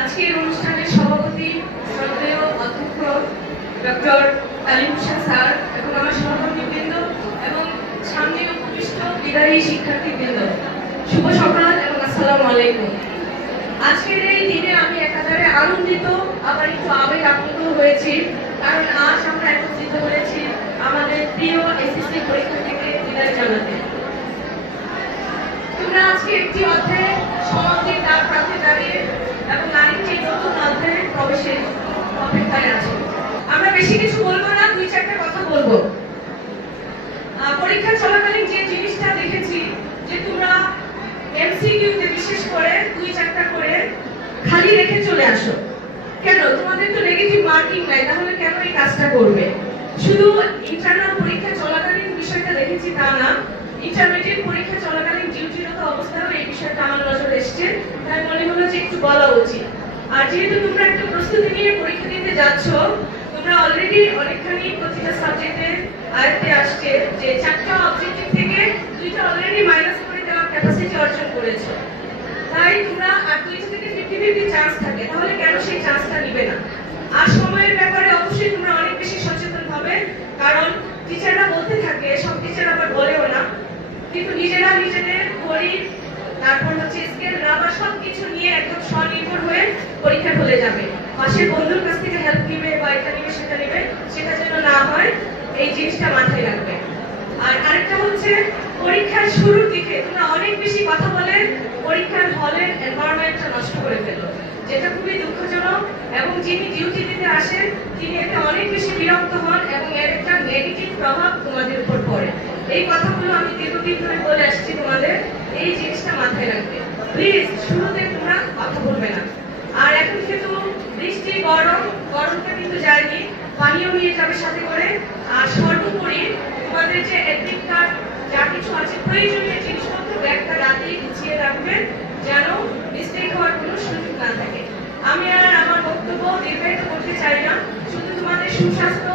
আজকের অনুষ্ঠানের সভাপতি শ্রদ্ধেয় অধ্যক্ষ ডক্টর আলিম শাহ স্যার এবং আমার সহকর্মীবৃন্দ এবং সামনে উপবিষ্ট বিদায়ী শিক্ষার্থীবৃন্দ, শুভ সকাল এবং আসসালামু আলাইকুম। আজকের এই দিনে আমি একাধারে আনন্দিত আবার একটু আবেগ আপ্লুত হয়েছি, কারণ আজ আমরা একত্রিত হয়েছি আমাদের প্রিয় এসএসসি পরীক্ষার্থীকে বিদায় জানাতে। তোমরা আজকে একটি অধ্যায়ে সমাপ্তির দ্বার প্রান্তে দাঁড়িয়ে এবং আরেকটি নতুন অধ্যায়ে প্রবেশের অপেক্ষায় আছো। আমরা বেশি কিছু বলবো না, দুই চারটা কথা বলবো। পরীক্ষা চলাকালীন যে জিনিসটা দেখেছি যে তোমরা এমসিকিউতে বিশেষ করে দুই চারটা করে খালি রেখে চলে আসো। কেন? তোমাদের তো নেগেটিভ মার্কিং নাই, তাহলে কেন এই কাজটা করবে? শুধু ইন্টারনাল পরীক্ষা চলাকালীন বিষয়টা দেখেছি তা না, ইন্টারমিডিয়েট পরীক্ষা চলাকালীন ডিউটিরত অবস্থায়ও এই বিষয়টা আমার নজরে এসছে, তাই মনে হলো যে একটু বলা উচিত। আর যেহেতু তোমরা একটা প্রস্তুতি নিয়ে পরীক্ষা দিতে যাচ্ছ, তোমরা অলরেডি অনেকখানি প্রতিটা সাবজেক্টে আয়ত্তে আসছে যে 4টা অবজেক্টিভ থেকে 2টা অলরেডি মাইনাস করে দেওয়ার ক্যাপাসিটি অর্জন করেছো। তাই তোমরা আর 2টা থেকে 50-50 চান্স থাকে, তাহলে কেন সেই চান্সটা নিবে না? আর সময়ের ব্যাপারে অবশ্যই তোমরা অনেক বেশি সচেতন হবে, কারণ টিচাররা বলতে থাকে, সব টিচার আবার বলেও না, কিন্তু নিজেরা নিজেদের ঘড়ি তারপর স্কেল রাবার সবকিছু নিয়ে একদম স্বনির্ভর হয়ে পরীক্ষা হলে যাবে। পাশের বন্ধুর কাছ থেকে হেল্প নিবে বা এটা নিবে সেটা নিবে, সেটা যেন না হয়, এই জিনিসটা মাথায় রাখবে। আর আরেকটা হচ্ছে, পরীক্ষার শুরুর দিকে তোমরা অনেক বেশি কথা বলে পরীক্ষার হলের এনভায়রনমেন্টটা নষ্ট করে ফেলো, যেটা খুবই দুঃখজনক। এবং যিনি ডিউটি দিতে আসেন তিনি এতে অনেক বেশি বিরক্ত হন এবং এর একটা নেগেটিভ প্রভাব তোমাদের উপর পড়ে। এই কথাগুলো আমি দীর্ঘদিন ধরে বলে আসছি তোমাদের, এই জিনিসটা মাথায় রাখবে। প্লিজ শুরুতে তোমরা কথা বলবে না। আর এখন কিন্তু বৃষ্টি, গরমটা কিন্তু যায়নি, পানিও নিয়ে যাবে সাথে করে। আর সর্বোপরি তোমাদের যে অ্যাডমিট কার্ড যা কিছু আছে প্রয়োজনীয় জিনিসপত্র ব্যাগটা রাতেই গুছিয়ে রাখবে, যেন মিস্টেক হওয়ার কোনো সুযোগ না থাকে। আমি আর আমার বক্তব্য দীর্ঘায়িত করতে চাই না, শুধু তোমাদের সুস্বাস্থ্য,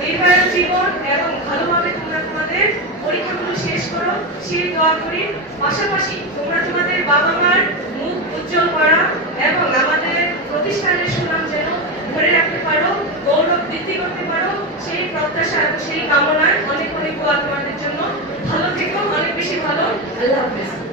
দীর্ঘায়ু জীবন এবং ভালোভাবে তোমরা তোমাদের পরীক্ষাগুলো শেষ করো সেই দোয়া করি। পাশাপাশি তোমরা তোমাদের বাবা মার মুখ উজ্জ্বল করা এবং আমাদের প্রতিষ্ঠানের সুনাম যেন ধরে রাখতে পারো, গৌরব বৃদ্ধি করতে পারো, সেই প্রত্যাশা এবং সেই কামনায় অনেক অনেক দোয়া তোমাদের জন্য। ভালো থেকো, অনেক বেশি ভালো। আল্লাহ হাফেজ।